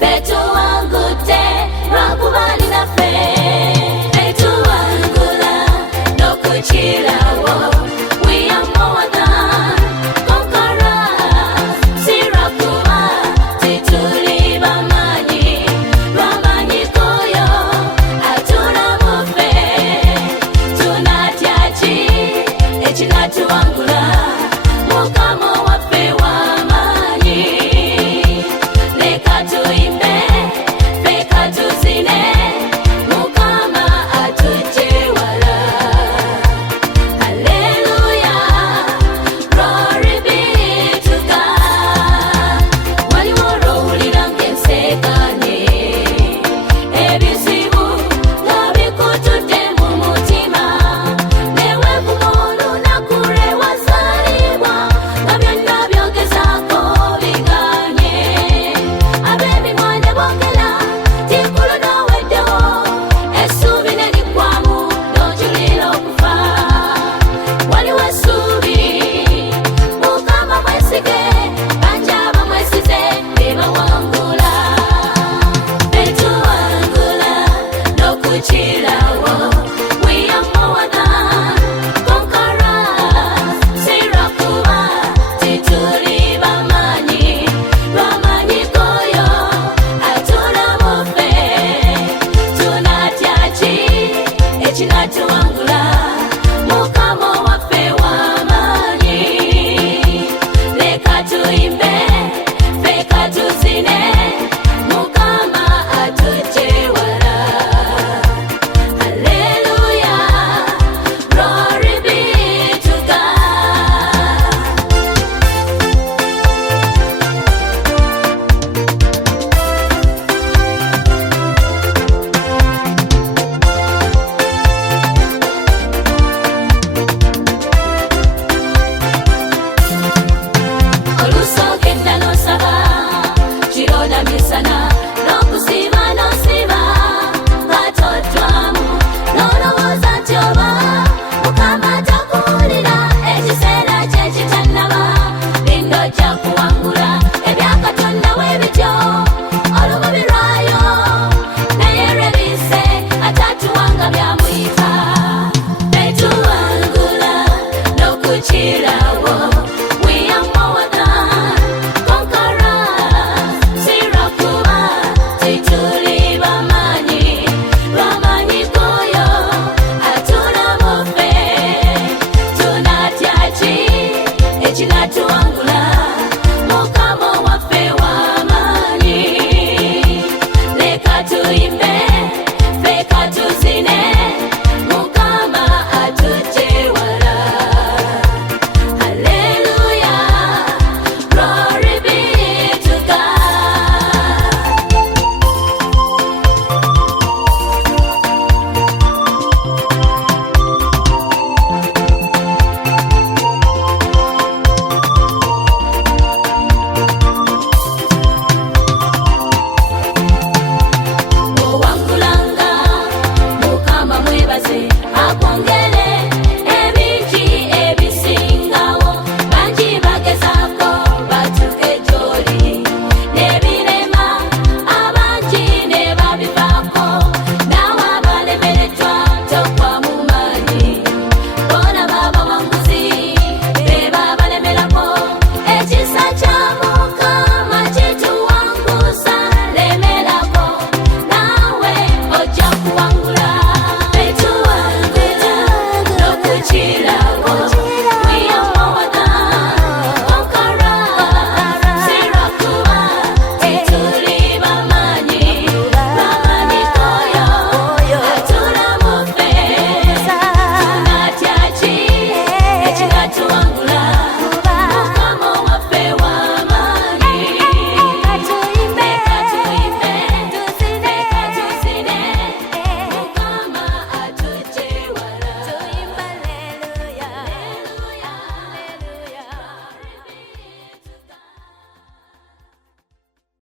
betuwangudde lwakubali naffe betuwangula n'okukirawo. We are more than conquerors, si lwakuba tituli bamanyi lwamanyi koyo atulabuffe. Tunatya ki ekinatuwangula? Mukama waffe w'amaanyi. Leka tuyimbe, leka tuzine, Mukama atujje wala. Hallelujah, glory be to God. Waliwo olw'owulira ng'enseekanye, ebizibu nga bikutudde mu mutima, ne weekuba olunaku lwe wazaalibwa nga byonna byogezaako bigaanye. Ab'emimwa ne boogera tikulu n'oweddewo, essuubi ne liggwaamu n'ojulira okufa. Waliwo essuubi, Mukama mwesige, bangi abamwesize be bawangula. Betuwangula n'okukirawo. We are more than conquerors, si lwakuba tituli bamanyi lwamanyi koyo atulabuffe. Tunatya ki ekinatuwangula?